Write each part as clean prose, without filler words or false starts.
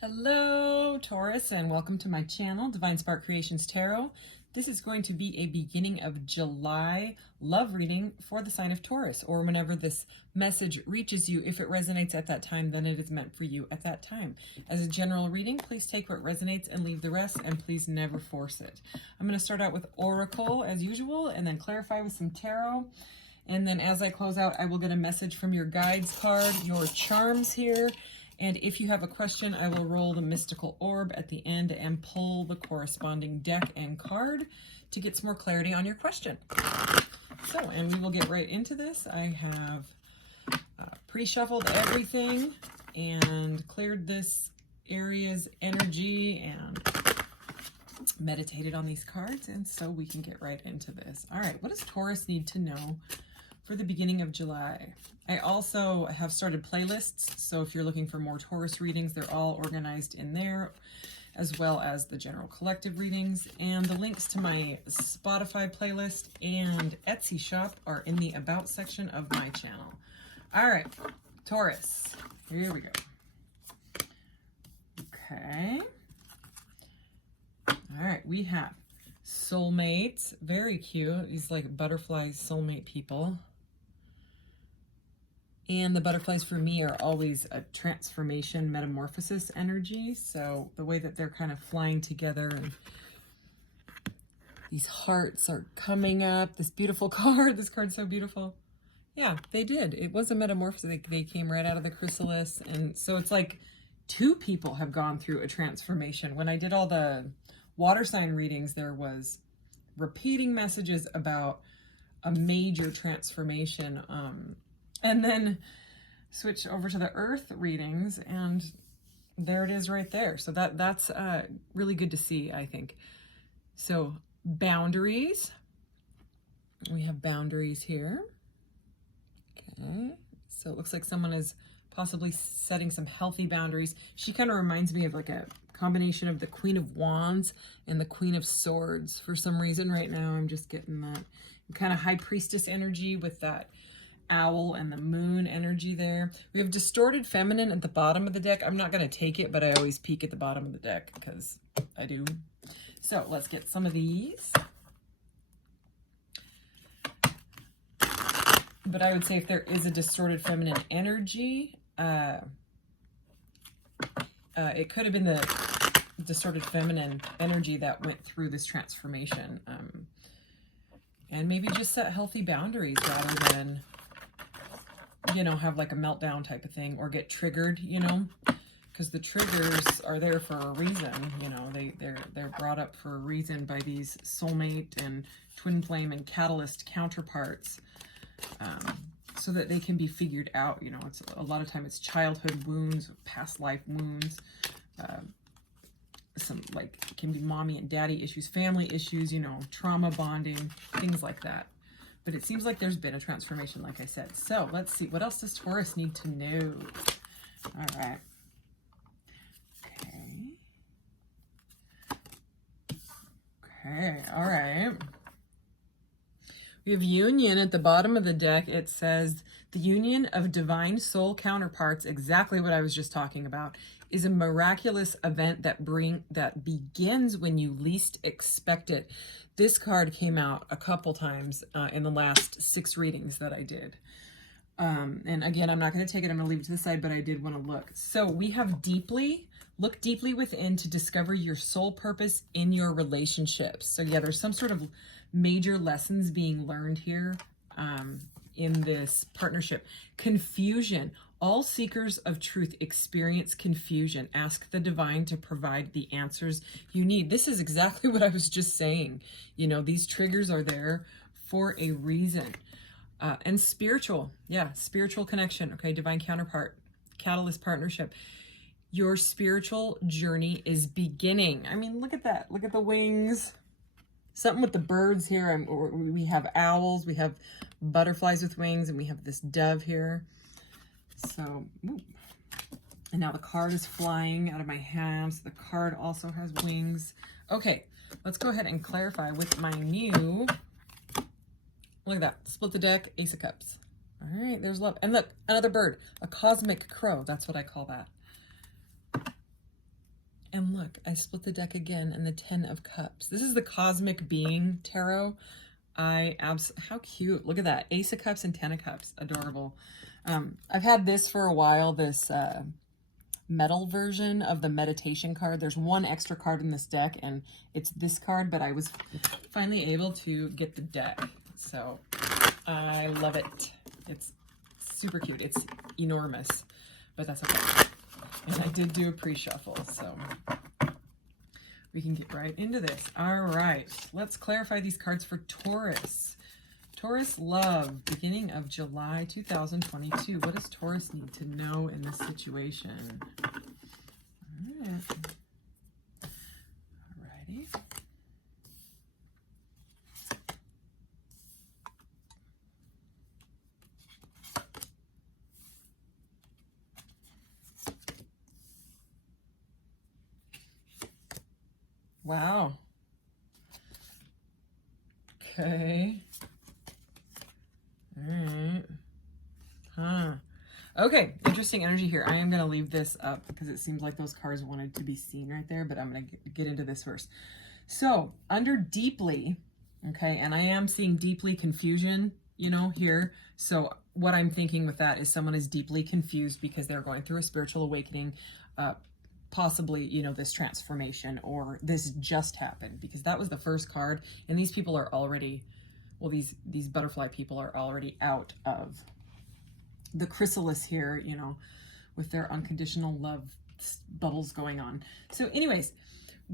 Hello, Taurus, and welcome to my channel, Divine Spark Creations Tarot. This is going to be a beginning of July love reading for the sign of Taurus, or whenever this message reaches you. If it resonates at that time, then it is meant for you at that time. As a general reading, please take what resonates and leave the rest, and please never force it. I'm going to start out with Oracle as usual, and then clarify with some tarot. And then as I close out, I will get a message from your guides card, your charms here. And if you have a question, I will roll the mystical orb at the end and pull the corresponding deck and card to get some more clarity on your question. So, and we will get right into this. I have pre-shuffled everything and cleared this area's energy and meditated on these cards. And so we can get right into this. All right, what does Taurus need to know for the beginning of July? I also have started playlists, so if you're looking for more Taurus readings, they're all organized in there, as well as the general collective readings. And the links to my Spotify playlist and Etsy shop are in the About section of my channel. All right, Taurus, here we go. Okay. All right, we have soulmates, very cute. These like butterflies, soulmate people. And the butterflies for me are always a transformation, metamorphosis energy. So the way that they're kind of flying together and these hearts are coming up. This beautiful card. This card's so beautiful. Yeah, they did. It was a metamorphosis. They came right out of the chrysalis. And so it's like two people have gone through a transformation. When I did all the water sign readings, there was repeating messages about a major transformation. And then switch over to the earth readings, and there it is right there. So that's really good to see, I think. So boundaries. We have boundaries here. Okay. So it looks like someone is possibly setting some healthy boundaries. She kind of reminds me of like a combination of the Queen of Wands and the Queen of Swords. For some reason right now, I'm just getting that kind of High Priestess energy with that owl and the moon energy there. We have distorted feminine at the bottom of the deck. I'm not going to take it, but I always peek at the bottom of the deck because I do. So let's get some of these. But I would say if there is a distorted feminine energy, it could have been the distorted feminine energy that went through this transformation. And maybe just set healthy boundaries rather than, you know, have like a meltdown type of thing or get triggered, you know, because the triggers are there for a reason. You know, they're brought up for a reason by these soulmate and twin flame and catalyst counterparts, so that they can be figured out. You know, it's a lot of time it's childhood wounds, past life wounds, some like can be mommy and daddy issues, family issues, you know, trauma bonding, things like that. But it seems like there's been a transformation, like I said. So let's see, what else does Taurus need to know? All right. Okay, all right. We have union at the bottom of the deck. It says, the union of divine soul counterparts, exactly what I was just talking about, is a miraculous event that begins when you least expect it. This card came out a couple times in the last 6 readings that I did. And again, I'm not going to take it. I'm going to leave it to the side, but I did want to look. So we have look deeply within to discover your soul purpose in your relationships. So yeah, there's some sort of major lessons being learned here in this partnership. Confusion. All seekers of truth experience confusion. Ask the divine to provide the answers you need. This is exactly what I was just saying. You know, these triggers are there for a reason. And spiritual. Yeah, spiritual connection. Okay, divine counterpart. Catalyst partnership. Your spiritual journey is beginning. I mean, look at that. Look at the wings. Something with the birds here. We have owls. We have butterflies with wings. And we have this dove here. So, ooh. And now the card is flying out of my hands. The card also has wings. Okay, let's go ahead and clarify with my new, look at that, split the deck, Ace of Cups. All right, there's love. And look, another bird, a cosmic crow. That's what I call that. And look, I split the deck again, and the 10 of Cups. This is the Cosmic Being Tarot. How cute. Look at that. Ace of Cups and 10 of Cups. Adorable. I've had this for a while, this metal version of the meditation card. There's one extra card in this deck, and it's this card, but I was finally able to get the deck. So I love it. It's super cute. It's enormous, but that's okay. And I did do a pre-shuffle, so we can get right into this. All right, let's clarify these cards for Taurus. Taurus love, beginning of July 2022. What does Taurus need to know in this situation? All right. Alrighty. Wow. Okay. All right. Huh. Okay, interesting energy here. I am going to leave this up because it seems like those cards wanted to be seen right there, but I'm going to get into this first. So, under deeply, okay, and I am seeing deeply confusion, you know, here. So, what I'm thinking with that is someone is deeply confused because they're going through a spiritual awakening, possibly, you know, this transformation, or this just happened, because that was the first card, and these people are already, well, these butterfly people are already out of the chrysalis here, you know, with their unconditional love bubbles going on. So anyways,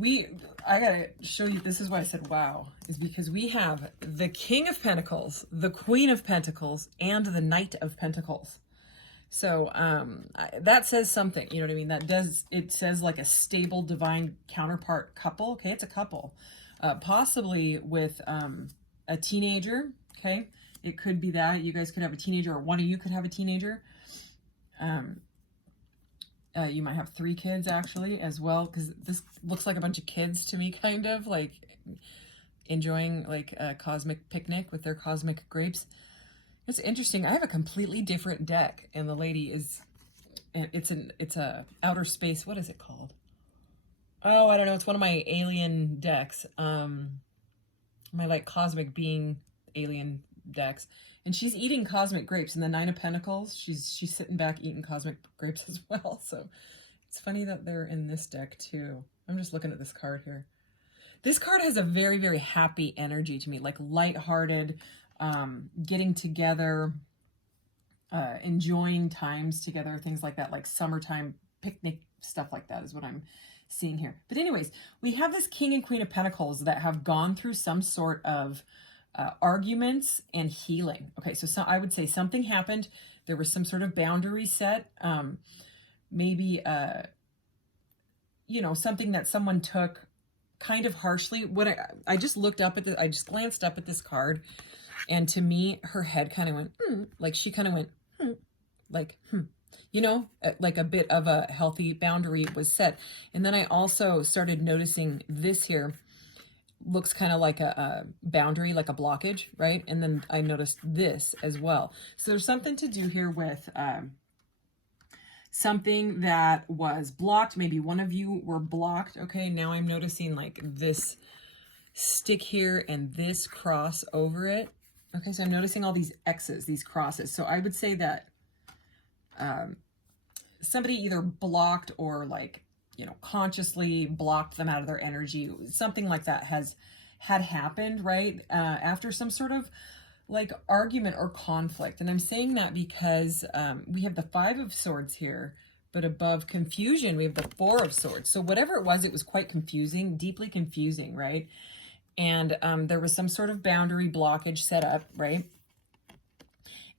I gotta show you, this is why I said wow, is because we have the King of Pentacles, the Queen of Pentacles, and the Knight of Pentacles. So that says something, you know what I mean? It says like a stable divine counterpart couple. Okay, it's a couple, possibly with a teenager. Okay, it could be that you guys could have a teenager, or one of you could have a teenager. You might have 3 kids actually as well, because this looks like a bunch of kids to me, kind of like enjoying like a cosmic picnic with their cosmic grapes. It's interesting. I have a completely different deck, and the lady is, and it's a outer space. What is it called? Oh, I don't know. It's one of my alien decks. My like cosmic being alien decks, and she's eating cosmic grapes. And the 9 of Pentacles, she's sitting back eating cosmic grapes as well. So it's funny that they're in this deck too. I'm just looking at this card here. This card has a very, very happy energy to me, like lighthearted. Getting together, enjoying times together, things like that, like summertime picnic stuff like that is what I'm seeing here. But anyways, we have this King and Queen of Pentacles that have gone through some sort of arguments and healing. Okay, so I would say something happened. There was some sort of boundary set. Maybe, you know, something that someone took kind of harshly. I just looked up at I just glanced up at this card. And to me, her head kind of went, like she kind of went, like, you know, like a bit of a healthy boundary was set. And then I also started noticing this here looks kind of like a boundary, like a blockage, right? And then I noticed this as well. So there's something to do here with something that was blocked. Maybe one of you were blocked. Okay, now I'm noticing like this stick here and this cross over it. Okay, so I'm noticing all these X's, these crosses. So I would say that somebody either blocked or like, you know, consciously blocked them out of their energy. Something like that had happened, right? After some sort of like argument or conflict. And I'm saying that because we have the 5 of Swords here, but above confusion, we have the 4 of Swords. So whatever it was quite confusing, deeply confusing, right? And there was some sort of boundary blockage set up, right?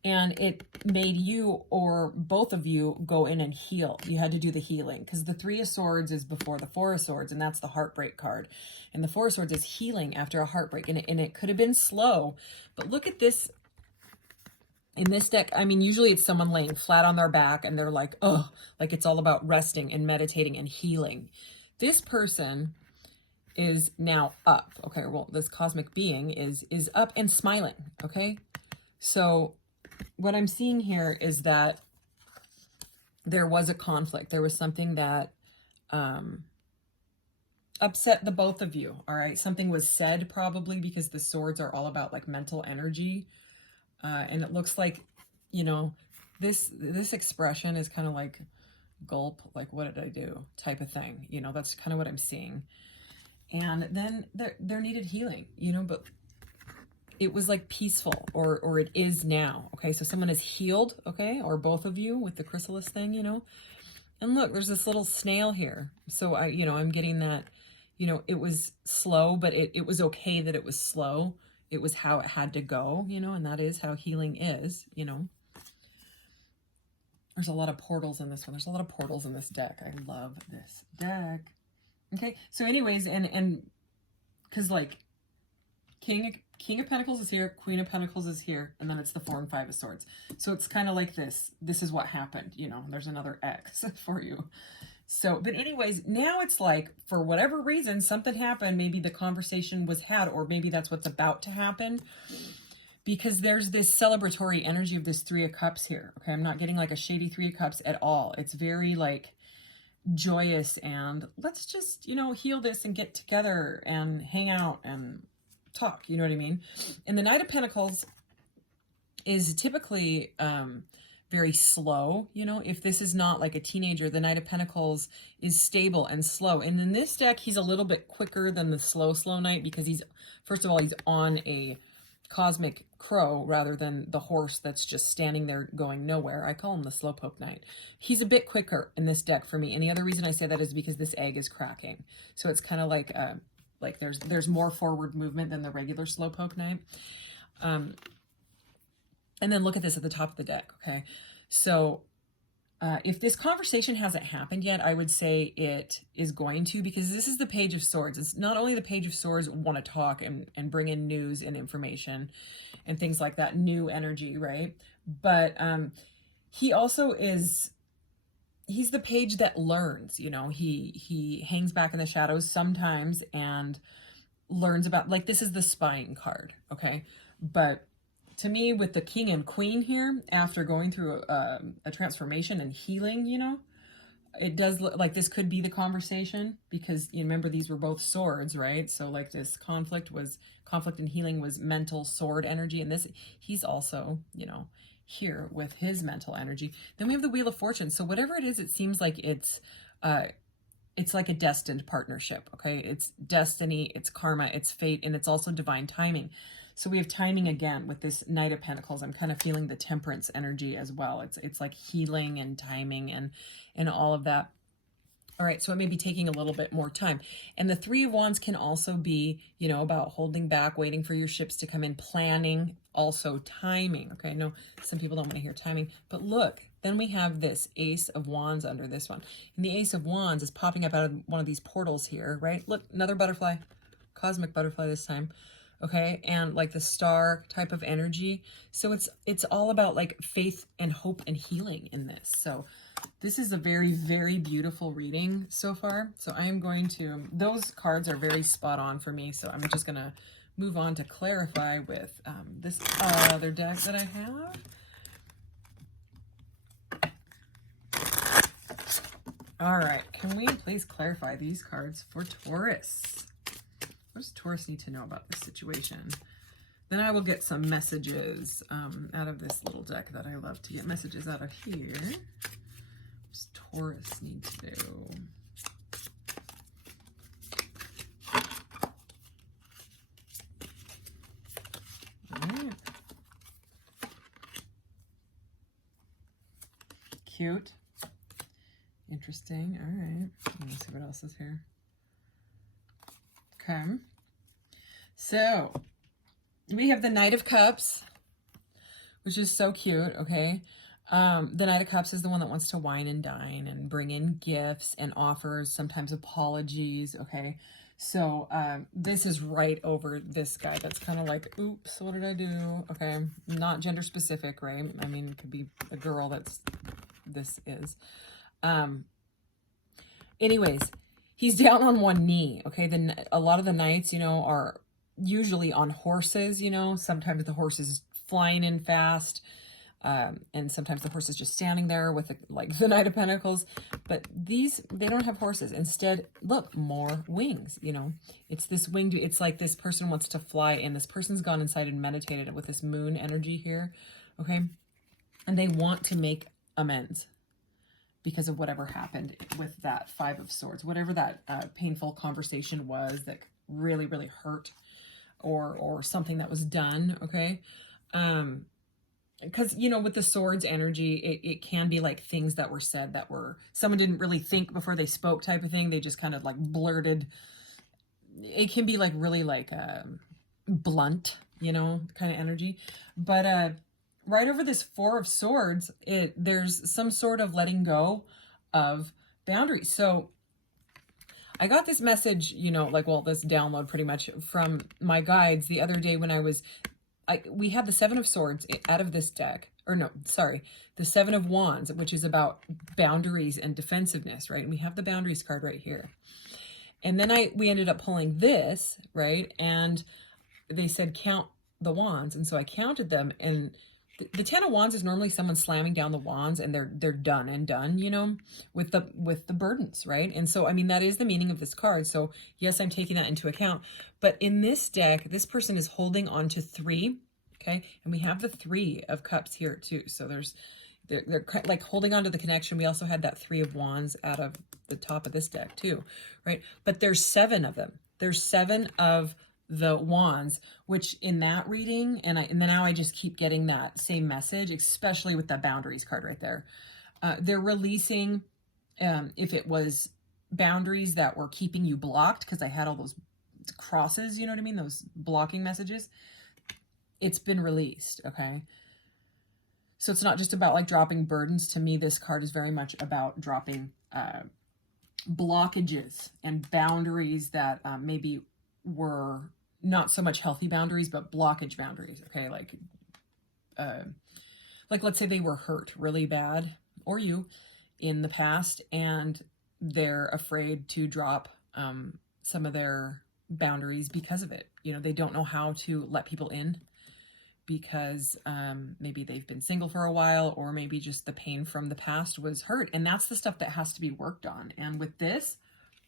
And it made you or both of you go in and heal. You had to do the healing, because the 3 of Swords is before the 4 of Swords, and that's the heartbreak card. And the 4 of Swords is healing after a heartbreak, and it could have been slow. But look at this. In this deck, I mean, usually it's someone laying flat on their back, and they're like, oh, like it's all about resting and meditating and healing. This person is now up. Okay, well, this cosmic being is up and smiling. Okay, so what I'm seeing here is that there was a conflict. There was something that upset the both of you. All right. Something was said probably, because the swords are all about like mental energy. And it looks like, you know, this expression is kind of like gulp, like what did I do type of thing. You know, that's kind of what I'm seeing. And then there needed healing, you know, but it was like peaceful, or it is now. Okay. So someone is healed. Okay. Or both of you with the chrysalis thing, you know. And look, there's this little snail here. So I'm getting that, you know, it was slow, but it was okay that it was slow. It was how it had to go, you know, and that is how healing is, you know. There's a lot of portals in this one. There's a lot of portals in this deck. I love this deck. Okay, so anyways, and because like King of Pentacles is here, Queen of Pentacles is here, and then it's the 4 and 5 of Swords. So it's kind of like this. This is what happened, you know. There's another X for you. So, but anyways, now it's like, for whatever reason, something happened. Maybe the conversation was had, or maybe that's what's about to happen. Because there's this celebratory energy of this 3 of Cups here. Okay, I'm not getting like a shady 3 of Cups at all. It's very like joyous and let's just, you know, heal this and get together and hang out and talk. You know what I mean? And the Knight of Pentacles is typically very slow. You know, if this is not like a teenager, the Knight of Pentacles is stable and slow. And in this deck, he's a little bit quicker than the slow knight, because he's, first of all, he's on a cosmic crow rather than the horse that's just standing there going nowhere. I call him the slowpoke knight. He's a bit quicker in this deck for me. And the other reason I say that is because this egg is cracking. So it's kind of like there's more forward movement than the regular slowpoke knight. And then look at this at the top of the deck, okay? So if this conversation hasn't happened yet, I would say it is going to, because this is the Page of Swords. It's not only the Page of Swords want to talk and bring in news and information and things like that, new energy, right? But he also is, he's the page that learns, you know. He hangs back in the shadows sometimes and learns about, like, this is the spying card, okay? But to me, with the King and Queen here, after going through a transformation and healing, you know, it does look like this could be the conversation, because you remember these were both swords, right? So like this conflict and healing was mental sword energy, and this, he's also, you know, here with his mental energy. Then we have the Wheel of Fortune. So whatever it is, it seems like it's like a destined partnership, okay? It's destiny, it's karma, it's fate, and it's also divine timing. So we have timing again with this Knight of Pentacles. I'm kind of feeling the Temperance energy as well. It's like healing and timing and all of that. All right, so it may be taking a little bit more time. And the 3 of Wands can also be, you know, about holding back, waiting for your ships to come in, planning, also timing. Okay, I know some people don't want to hear timing, but look, then we have this Ace of Wands under this one. And the Ace of Wands is popping up out of one of these portals here, right? Look, another butterfly, cosmic butterfly this time. Okay, and like the star type of energy. So it's all about like faith and hope and healing in this. So this is a very, very beautiful reading so far. So I am going to, those cards are very spot on for me. So I'm just going to move on to clarify with this other deck that I have. All right, can we please clarify these cards for Taurus? What does Taurus need to know about this situation? Then I will get some messages out of this little deck that I love to get messages out of here. What does Taurus need to do? All right. Cute. Interesting. All right. Let me see what else is here. Okay, so we have the Knight of Cups, which is so cute, okay? The Knight of Cups is the one that wants to wine and dine and bring in gifts and offers, sometimes apologies, okay? So this is right over this guy that's kind of like, oops, what did I do? Okay, not gender specific, right? I mean, it could be a girl this is. Anyways, he's down on one knee, okay? A lot of the knights, you know, are usually on horses, you know. Sometimes the horse is flying in fast. And sometimes the horse is just standing there with like the Knight of Pentacles, but these, they don't have horses. Instead, look, more wings, you know, it's this winged, it's like this person wants to fly, and this person's gone inside and meditated with this moon energy here. Okay. And they want to make amends because of whatever happened with that Five of Swords, whatever that painful conversation was that really, really hurt, or something that was done. Okay. Because, you know, with the swords energy, it can be like things that were said that were, someone didn't really think before they spoke type of thing. They just kind of like blurted. It can be like really like blunt, you know, kind of energy. But right over this Four of Swords, there's some sort of letting go of boundaries. So I got this message, you know, like, well, this download pretty much from my guides the other day when we had the Seven of Swords out of this deck, or no, sorry, the Seven of Wands, which is about boundaries and defensiveness, right? And we have the boundaries card right here. And then we ended up pulling this, right? And they said, count the wands. And so I counted them, and the Ten of Wands is normally someone slamming down the wands and they're done and done, you know, with the burdens, right? And so, I mean, that is the meaning of this card. So yes, I'm taking that into account. But in this deck, this person is holding on to three, okay? And we have the Three of Cups here too. So they're like holding on to the connection. We also had that Three of Wands out of the top of this deck too, right? But there's seven of them. There's seven of the wands, which in that reading, and then now I just keep getting that same message, especially with that boundaries card right there. They're releasing, if it was boundaries that were keeping you blocked, because I had all those crosses, you know what I mean, those blocking messages, it's been released. Okay, so it's not just about like dropping burdens. To me, this card is very much about dropping blockages and boundaries that maybe were not so much healthy boundaries, but blockage boundaries. Okay, like let's say they were hurt really bad, or you, in the past, and they're afraid to drop some of their boundaries because of it. You know, they don't know how to let people in because maybe they've been single for a while, or maybe just the pain from the past was hurt, and that's the stuff that has to be worked on. And with this,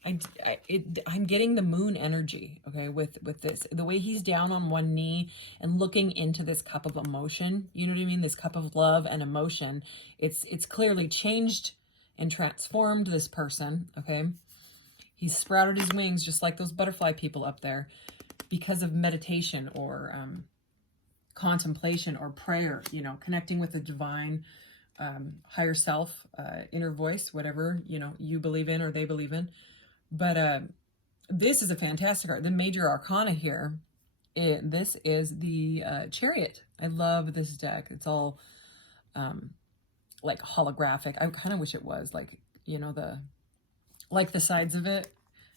I'm getting the moon energy, okay, with this. The way he's down on one knee and looking into this cup of emotion, you know what I mean? This cup of love and emotion. It's clearly changed and transformed this person, okay? He's sprouted his wings just like those butterfly people up there because of meditation or contemplation or prayer, you know, connecting with the divine higher self, inner voice, whatever, you know, you believe in or they believe in. But this is a fantastic art. The major arcana here, this is the Chariot. I love this deck. It's all like holographic. I kind of wish it was like, you know, the sides of it.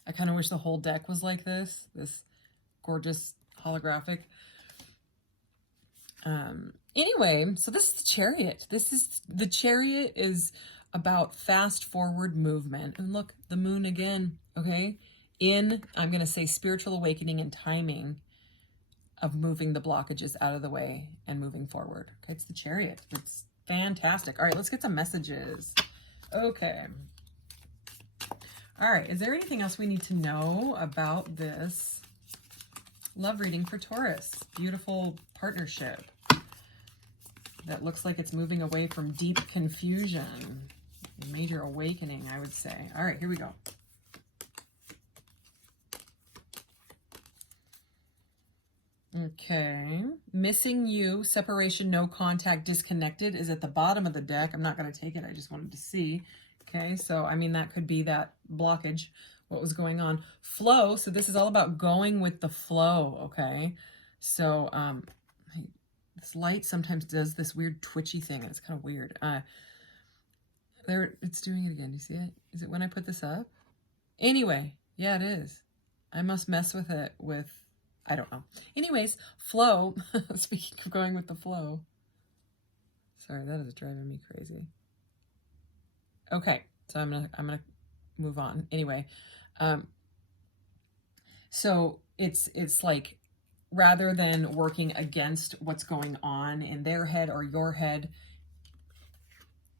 I kind of wish the whole deck was like this gorgeous holographic. Anyway, so this is the Chariot. The Chariot is about fast forward movement. And look, the moon again, okay? I'm going to say spiritual awakening and timing of moving the blockages out of the way and moving forward. Okay, it's the Chariot. It's fantastic. All right, let's get some messages. Okay. All right, is there anything else we need to know about this love reading for Taurus? Beautiful partnership that looks like it's moving away from deep confusion. Major awakening, I would say. All right, here we go. Okay. Missing you, separation, no contact, disconnected is at the bottom of the deck. I'm not going to take it. I just wanted to see. Okay, so, I mean, that could be that blockage, what was going on. Flow, so this is all about going with the flow, okay? So, this light sometimes does this weird twitchy thing, and it's kind of weird. There, it's doing it again. Do you see it? Is it when I put this up? Anyway, yeah, it is. I must mess with it with, I don't know. Anyways, flow. Speaking of going with the flow. Sorry, that is driving me crazy. Okay, so I'm gonna move on. Anyway, so it's like, rather than working against what's going on in their head or your head,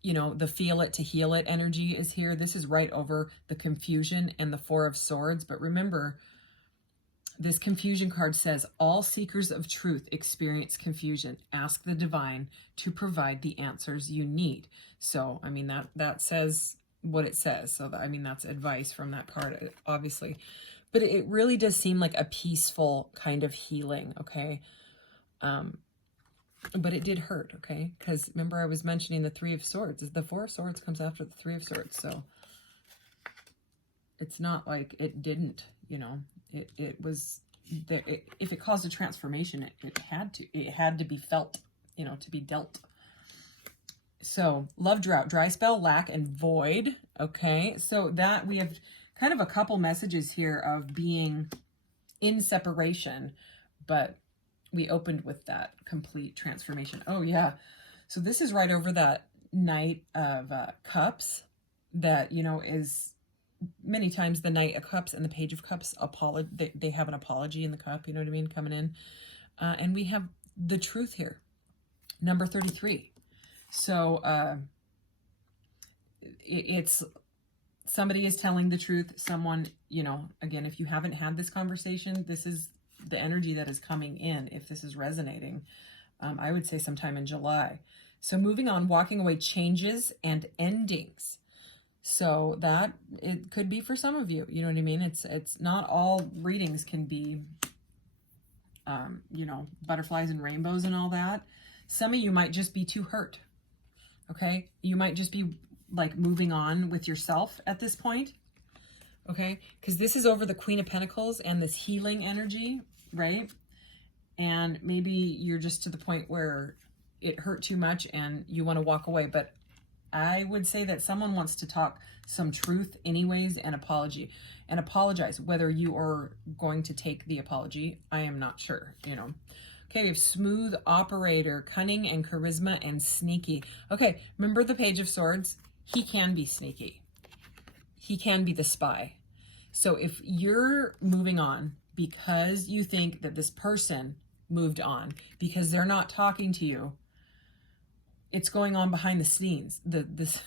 you know, the feel it to heal it energy is here. This is right over the confusion and the Four of Swords. But remember, this confusion card says, all seekers of truth experience confusion. Ask the divine to provide the answers you need. So, I mean, that says what it says. So, I mean, that's advice from that card, obviously. But it really does seem like a peaceful kind of healing, okay? But it did hurt, okay? Because remember I was mentioning the Three of Swords. The Four of Swords comes after the Three of Swords. So it's not like it didn't, you know. It was, if it caused a transformation, it had to be felt, you know, to be dealt. So love, drought, dry spell, lack, and void. Okay, so that we have kind of a couple messages here of being in separation, but we opened with that complete transformation. Oh yeah. So this is right over that Knight of Cups that, you know, is many times the Knight of Cups and the Page of Cups, they have an apology in the cup, you know what I mean, coming in. And we have the truth here, number 33. So it's somebody is telling the truth. Someone, you know, again, if you haven't had this conversation, this is the energy that is coming in. If this is resonating, I would say sometime in July. So moving on, walking away, changes and endings. So that it could be for some of you, you know what I mean? It's not all readings can be, you know, butterflies and rainbows and all that. Some of you might just be too hurt. Okay. You might just be like moving on with yourself at this point. Okay. Because this is over the Queen of Pentacles and this healing energy, right? And maybe you're just to the point where it hurt too much and you want to walk away. But I would say that someone wants to talk some truth anyways and apologize. Whether you are going to take the apology, I am not sure, you know. Okay, we have smooth operator, cunning and charisma, and sneaky. Okay, remember the Page of Swords? He can be sneaky. He can be the spy. So if you're moving on because you think that this person moved on, because they're not talking to you, it's going on behind the scenes. The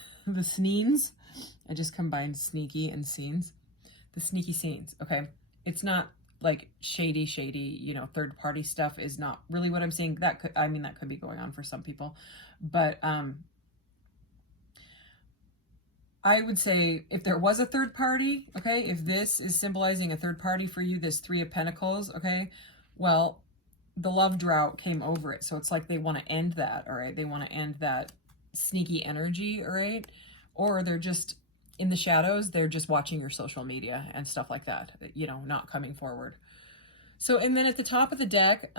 scenes. I just combined sneaky and scenes. The sneaky scenes. Okay. It's not like shady, you know, third party stuff is not really what I'm saying. That could, I mean, that could be going on for some people, but, I would say if there was a third party, okay, if this is symbolizing a third party for you, this Three of Pentacles, okay, well, the love drought came over it. So it's like they want to end that, all right? They want to end that sneaky energy, all right? Or they're just in the shadows. They're just watching your social media and stuff like that, you know, not coming forward. So, and then at the top of the deck,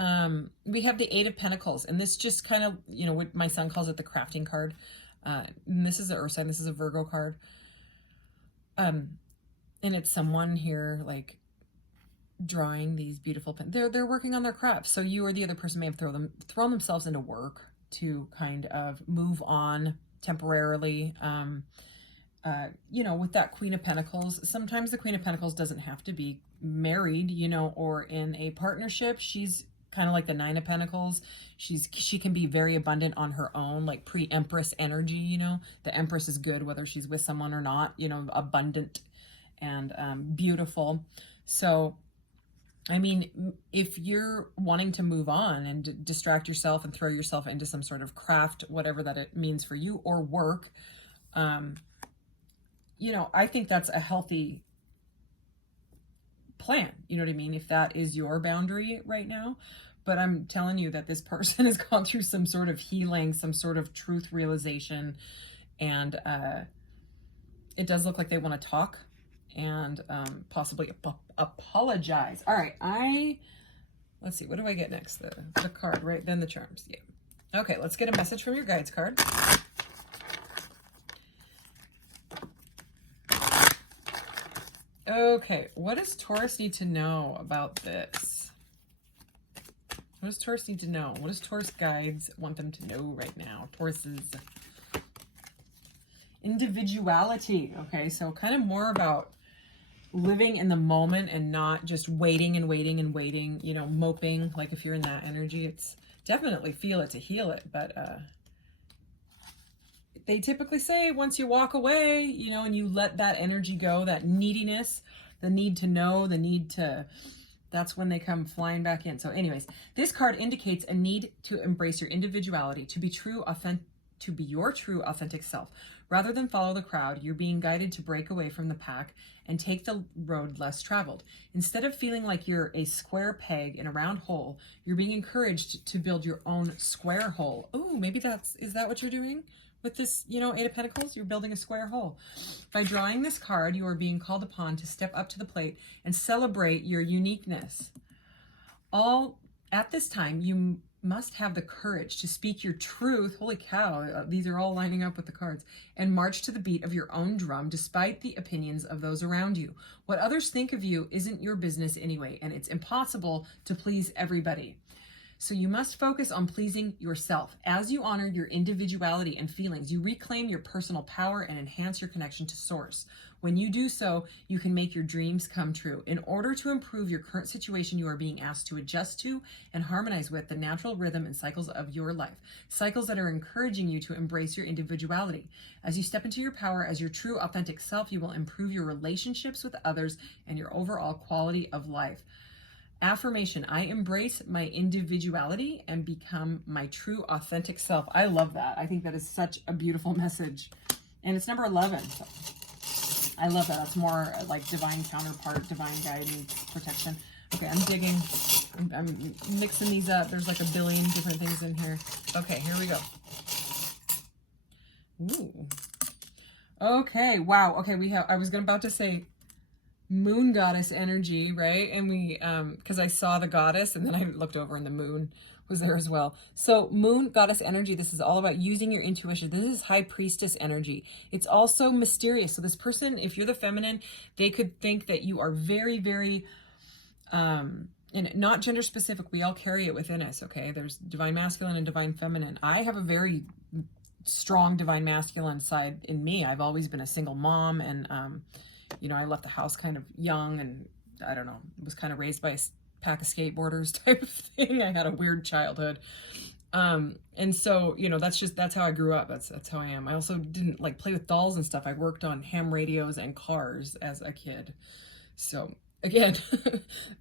we have the Eight of Pentacles. And this just kind of, you know, what my son calls it the crafting card. And this is an Earth sign. This is a Virgo card. And it's someone here, like, drawing these beautiful they're working on their craft. So you or the other person may have thrown themselves into work to kind of move on temporarily. You know, with that Queen of Pentacles, sometimes the Queen of Pentacles doesn't have to be married, you know, or in a partnership. She's kind of like the Nine of Pentacles. She can be very abundant on her own, like pre-Empress energy, you know. The Empress is good whether she's with someone or not, you know, abundant and beautiful. So I mean, if you're wanting to move on and distract yourself and throw yourself into some sort of craft, whatever that it means for you, or work, you know, I think that's a healthy plan. You know what I mean? If that is your boundary right now. But I'm telling you that this person has gone through some sort of healing, some sort of truth realization. And it does look like they want to talk and possibly apologize. All right, let's see, what do I get next? The card, right? Then the charms. Yeah. Okay, let's get a message from your guides card. Okay, what does Taurus need to know about this? What does Taurus need to know? What does Taurus guides want them to know right now? Taurus's individuality. Okay, so kind of more about living in the moment and not just waiting, you know, moping. Like if you're in that energy, it's definitely feel it to heal it, but they typically say once you walk away, you know, and you let that energy go, that neediness, the need to know, the need to, that's when they come flying back in. So anyways, this card indicates a need to embrace your individuality, to be your true authentic self. Rather than follow the crowd, you're being guided to break away from the pack and take the road less traveled. Instead of feeling like you're a square peg in a round hole, you're being encouraged to build your own square hole. Oh, maybe is that what you're doing with this, you know, Eight of Pentacles? You're building a square hole. By drawing this card, you are being called upon to step up to the plate and celebrate your uniqueness. All at this time, you must have the courage to speak your truth. Holy cow, these are all lining up with the cards. And march to the beat of your own drum despite the opinions of those around you. What others think of you isn't your business anyway, and it's impossible to please everybody. So you must focus on pleasing yourself. As you honor your individuality and feelings, you reclaim your personal power and enhance your connection to Source. When you do so, you can make your dreams come true. In order to improve your current situation, you are being asked to adjust to and harmonize with the natural rhythm and cycles of your life. Cycles that are encouraging you to embrace your individuality. As you step into your power as your true authentic self, you will improve your relationships with others and your overall quality of life. Affirmation: I embrace my individuality and become my true authentic self. I love that. I think that is such a beautiful message. And it's number 11. So I love that. That's more like divine counterpart, divine guidance, protection. Okay, I'm digging. I'm mixing these up. There's like a billion different things in here. Okay, here we go. Ooh. Okay, wow. Okay, we have, I was about to say moon goddess energy, right? And we, because I saw the goddess and then I looked over and the moon was there as well. So moon goddess energy, this is all about using your intuition. This is high priestess energy. It's also mysterious. So this person, if you're the feminine, they could think that you are very, very, and not gender specific. We all carry it within us. Okay. There's divine masculine and divine feminine. I have a very strong divine masculine side in me. I've always been a single mom, and, you know, I left the house kind of young, and I don't know, was kind of raised by a pack of skateboarders type of thing. I had a weird childhood. And so, you know, that's how I grew up. That's how I am. I also didn't like play with dolls and stuff. I worked on ham radios and cars as a kid. So again,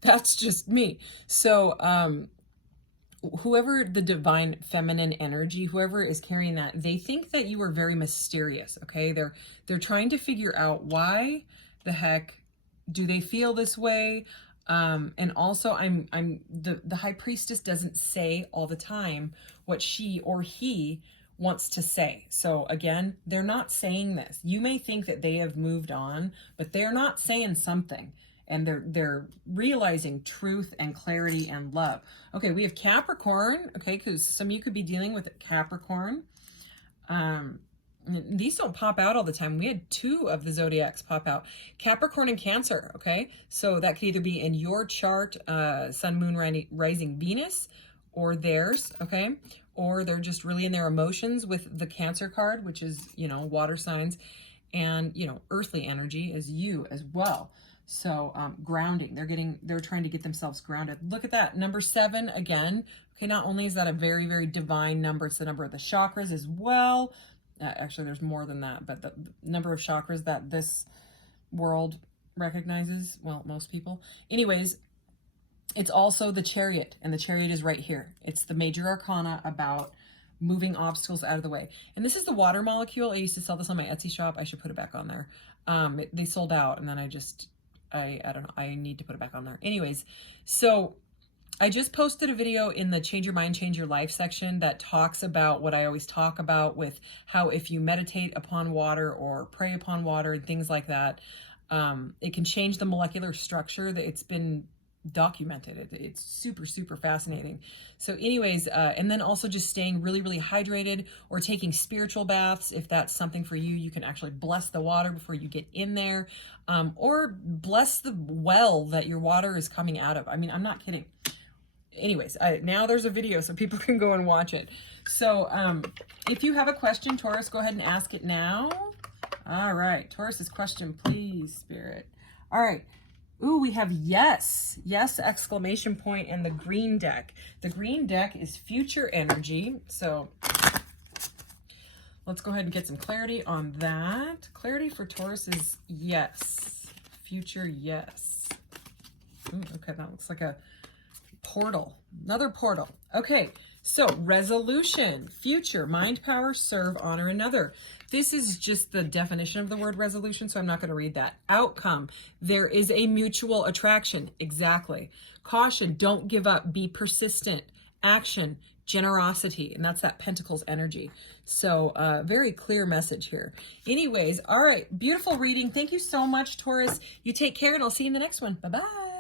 that's just me. So, whoever the divine feminine energy, whoever is carrying that, they think that you are very mysterious. Okay. They're trying to figure out why the heck do they feel this way. And also the high priestess doesn't say all the time what she or he wants to say. So again, they're not saying this. You may think that they have moved on, but they're not saying something, and they're realizing truth and clarity and love. Okay, we have Capricorn. Okay, because some of you could be dealing with Capricorn. These don't pop out all the time. We had 2 of the zodiacs pop out. Capricorn and Cancer, okay? So that could either be in your chart, Sun, Moon, Rising, Venus, or theirs, okay? Or they're just really in their emotions with the Cancer card, which is, you know, water signs. And, you know, earthly energy is you as well. So grounding, they're trying to get themselves grounded. Look at that, number 7 again. Okay, not only is that a very, very divine number, it's the number of the chakras as well. Actually, there's more than that, but the number of chakras that this world recognizes, well, most people. Anyways, it's also the Chariot, and the Chariot is right here. It's the major arcana about moving obstacles out of the way. And this is the water molecule. I used to sell this on my Etsy shop. I should put it back on there. They sold out, and then I don't know. I need to put it back on there. Anyways, so I just posted a video in the Change Your Mind, Change Your Life section that talks about what I always talk about with how if you meditate upon water or pray upon water and things like that, it can change the molecular structure. That it's been documented. It's super, super fascinating. So anyways, and then also just staying really, really hydrated, or taking spiritual baths. If that's something for you, you can actually bless the water before you get in there, or bless the well that your water is coming out of. I mean, I'm not kidding. Anyways, now there's a video so people can go and watch it. So if you have a question, Taurus, go ahead and ask it now. All right, Taurus's question, please, Spirit. All right. Ooh, we have yes, exclamation point, and the green deck. The green deck is future energy. So Let's go ahead and get some clarity on that. Clarity for Taurus is yes. Future, yes. Ooh, okay, that looks like a portal. Another portal. Okay, so resolution, future, mind, power, serve, honor another. This is just the definition of the word resolution, so I'm not going to read that. Outcome, there is a mutual attraction. Exactly. Caution, don't give up. Be persistent. Action, generosity, and that's that Pentacles energy. So very clear message here. Anyways, all right, beautiful reading. Thank you so much, Taurus. You take care, and I'll see you in the next one. Bye-bye.